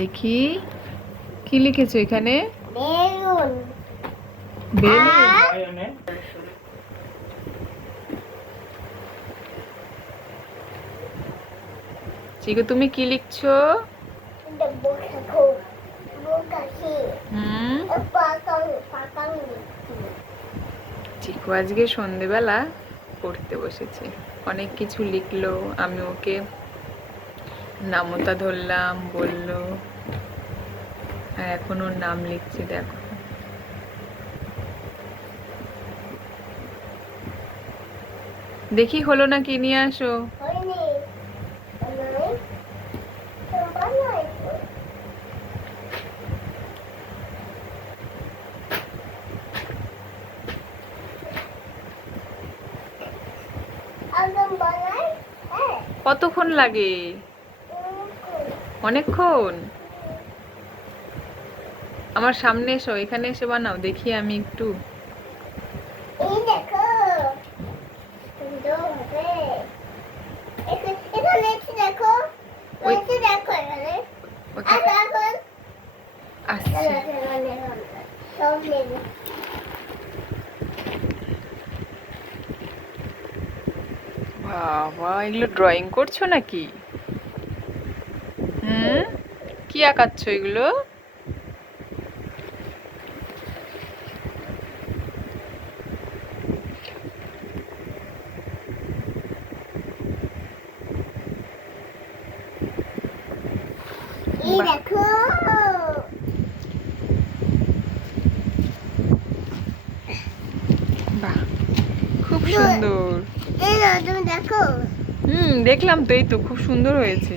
দেখি। কি লিখেছো এখানে? চিকু তুমি কি লিখছো। চিকু আজকে সন্ধেবেলা পড়তে বসেছে। অনেক কিছু লিখলো আমি ওকে নামতা ধরলাম বলল আর এখন ওর নাম লিখছে দেখো। দেখি হলো না কি নিয়ে আসো। কতক্ষণ লাগে? অনেকক্ষণ। আমার সামনে এসো এখানে এসে বানাও দেখি আমি একটু। বাবা এগুলো ড্রয়িং করছ নাকি? কি আঁকাচ্ছ এগুলো? বাহ। খুব সুন্দর। দেখো? হুম দেখলাম তো এই তো খুব সুন্দর হয়েছে।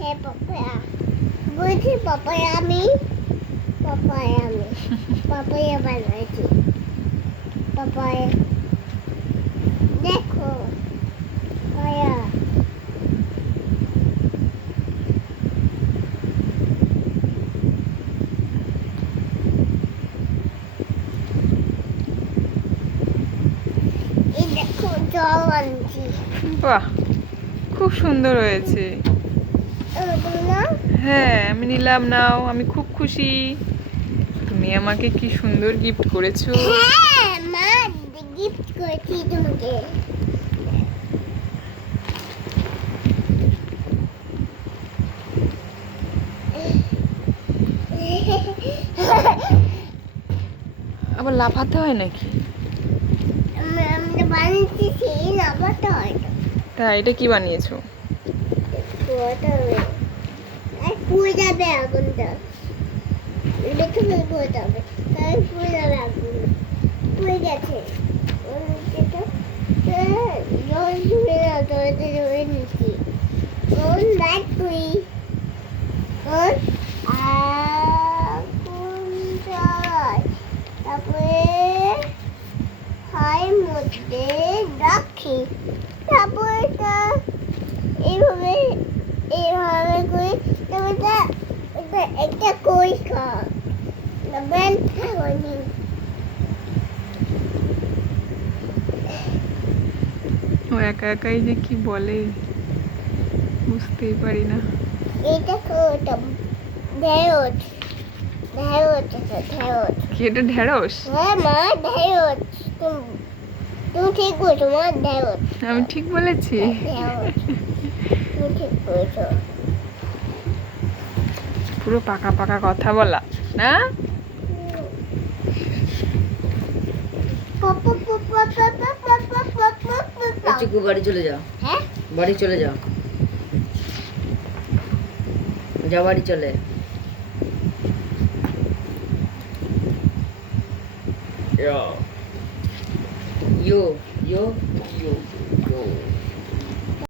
হ্যাঁ পাপায়া। বলছি পাপায়া আমি পাপায়া আমি, পাপায়া বানাইছি। পাপায়া, দেখো, পাপায়া। বাহ, খুব সুন্দর হয়েছে। হ্যাঁ আমি নিলাম নাও আমি খুব খুশি। তুমি আমাকে কি সুন্দর গিফট করেছ। হ্যাঁ মা গিফট করেছি তোমাকে। আবার লাফাতে হয় নাকি? হয়তো এটা কি বানিয়েছো? পুড়ে যাবে আগুনটা দেখে যাবে কারণ যাবে আগুন পুড়ে গেছে তারপরে হাই মধ্যে রাখি তারপরে এইভাবে এইভাবে করে এটা একটা কই খা ও একা একাই যে কি বলে বুঝতেই পারি না। এটা কোটা ঢেউট ঢেউট এটা ঢেউট কি এটা ঢেঁড়স? হ্যাঁ মা ঢেউট তুমি ঠিক আমি ঠিক বলেছি পুরো পাকা পাকা কথা বলা না বাড়ি চলে যাও হ্যাঁ বাড়ি চলে যাও যা বাড়ি চলে 有有。